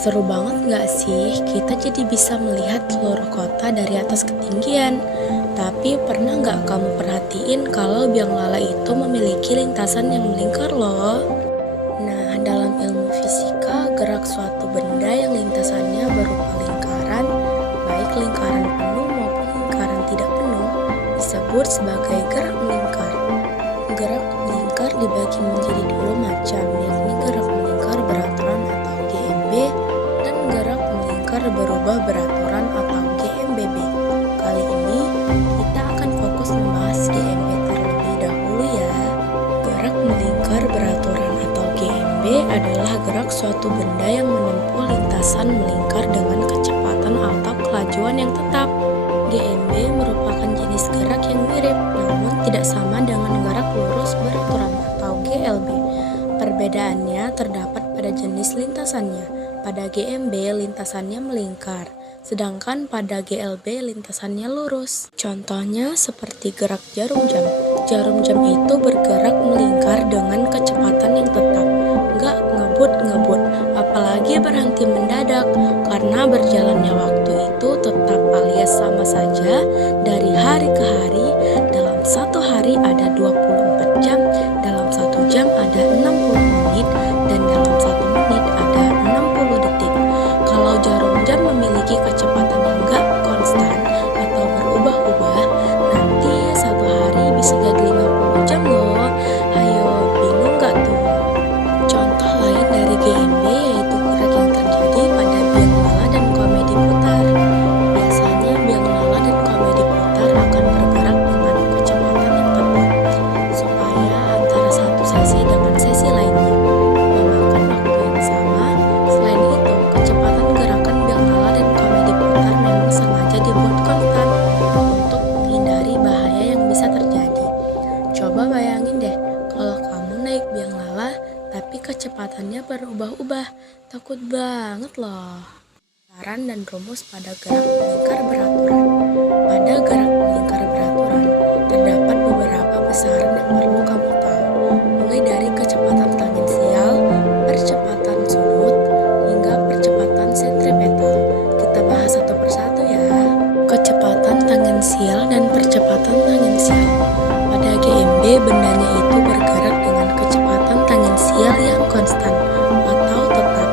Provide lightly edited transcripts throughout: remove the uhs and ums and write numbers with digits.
Seru banget gak sih kita jadi bisa melihat seluruh kota dari atas ketinggian? Tapi pernah gak kamu perhatiin kalau biang lala itu memiliki lintasan yang melingkar loh? Nah, dalam ilmu fisika, gerak suatu benda yang lintasannya berupa lingkaran, baik lingkaran penuh maupun lingkaran tidak penuh, disebut sebagai gerak melingkar. Gerak melingkar dibagi menjadi dua macam, yakni gerak melingkar beraturan atau GMB dan gerak melingkar berubah beraturan atau GMBB. Kali ini kita akan fokus membahas GMB terlebih dahulu ya. Gerak melingkar beraturan atau GMB adalah gerak suatu benda yang menempuh lintasan melingkar dengan kecepatan atau kelajuan yang tetap. GMB merupakan jenis gerak yang mirip, namun tidak sama dengan gerak lurus beraturan atau GLB. Perbedaannya terdapat pada jenis lintasannya. Pada GMB lintasannya melingkar, sedangkan pada GLB lintasannya lurus. Contohnya seperti gerak jarum jam. Jarum jam itu bergerak melingkar dengan kecepatan yang tetap, nggak ngebut-ngebut, apalagi berhenti mendadak, karena berjalannya waktu itu tetap alias sama saja dari hari ke hari. Dalam satu hari ada 24 jam, dalam satu jam ada 60 menit, dan dalam satu menit ada 60 detik. Kalau jarum jam memiliki kecepatan yang nggak konstan atau berubah-ubah, nanti satu hari bisa jadi 50 jam loh. Ayo, bingung nggak tuh? Contoh lain dari GMB yaitu gerak yang terjadi pada biang lala dan komedi putar. Biasanya biang lala dan komedi putar akan bergerak dengan kecepatan yang tepat, supaya antara satu sesi dengan sesi lainnya memakan waktu yang sama. Selain itu, kecepatan gerakan biang lala dan komedi putar memang sengaja dibuat konstan untuk menghindari bahaya yang bisa terjadi. Coba bayangin deh, kalau kamu naik biang lala tapi kecepatannya berubah-ubah, takut banget loh. Saran dan rumus pada gerak melingkar beraturan. Pada gerak melingkar beraturan, terdapat beberapa besaran yang perlu kamu tahu, mulai dari kecepatan tangensial, percepatan sudut, hingga percepatan sentripetal. Kita bahas satu persatu ya. Kecepatan tangensial dan percepatan tangensial. Pada GMB, bendanya itu bergerak dengan kecepatan tangensial yang konstan atau tetap,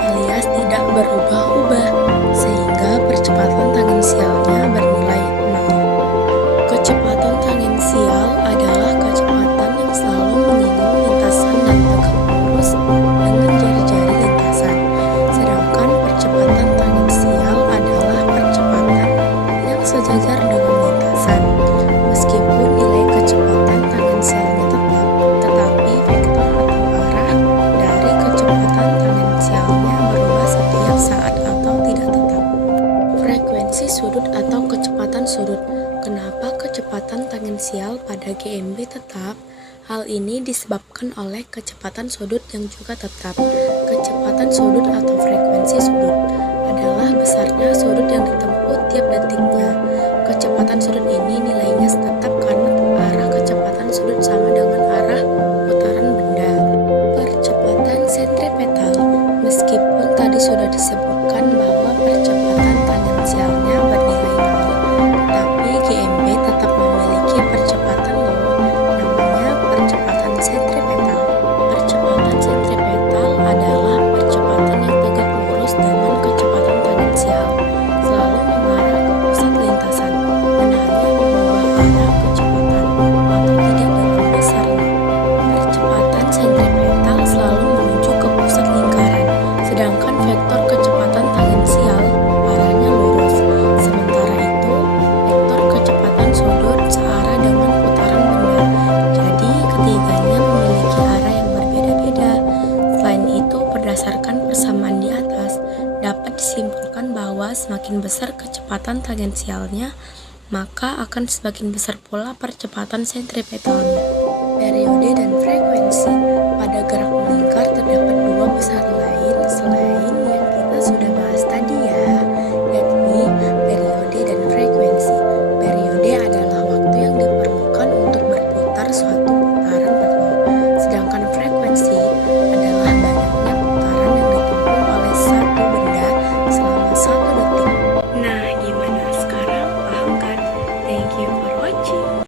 alias tidak berubah-ubah, sehingga percepatan tangensialnya bernilai 0. Kecepatan tangensial adalah kecepatan yang selalu menyinggung lintasan dan tegak lurus dengan jari-jari lintasan. Sedangkan percepatan tangensial adalah percepatan yang sejajar dengan lintasan. Meskipun nilai kecepatan tangensialnya tetap, tetapi vektor atau arah dari kecepatan tangensialnya berubah setiap saat atau tidak tetap. Frekuensi sudut atau kecepatan sudut. Kenapa kecepatan tangensial pada GMB tetap? Hal ini disebabkan oleh kecepatan sudut yang juga tetap. Kecepatan sudut atau frekuensi sudut adalah besarnya sudut yang ditempuh tiap detiknya. Kecepatan sudut ini nilainya tetap karena arah kecepatan sudut sama dengan arah putaran benda. Percepatan sentripetal. Meskipun tadi sudah disebutkan bahwa percepatan tangensialnya bernilai 0, tapi GMB tetap memiliki percepatan loh, namanya percepatan sentripetal. Percepatan sentripetal adalah percepatan yang tegak lurus dengan kecepatan tangensial, selalu mengarah ke pusat lintasan, dan hanya mengubah arah kecepatan atau tidak dengan besarnya. Percepatan sentripetal selalu menuju ke pusat lingkaran, sedangkan vektor kecepatan tangensial arahnya lurus. Sementara itu, vektor kecepatan sudut searah dengan putaran benda. Jadi, ketiganya memiliki arah yang berbeda-beda. Selain itu, berdasarkan persamaan di atas, dapat disimpulkan bahwa semakin besar kecepatan tangensialnya, maka akan semakin besar pula percepatan sentripetalnya. Periode dan frekuensi. Pada gerak melingkar terdapat dua besaran lain selain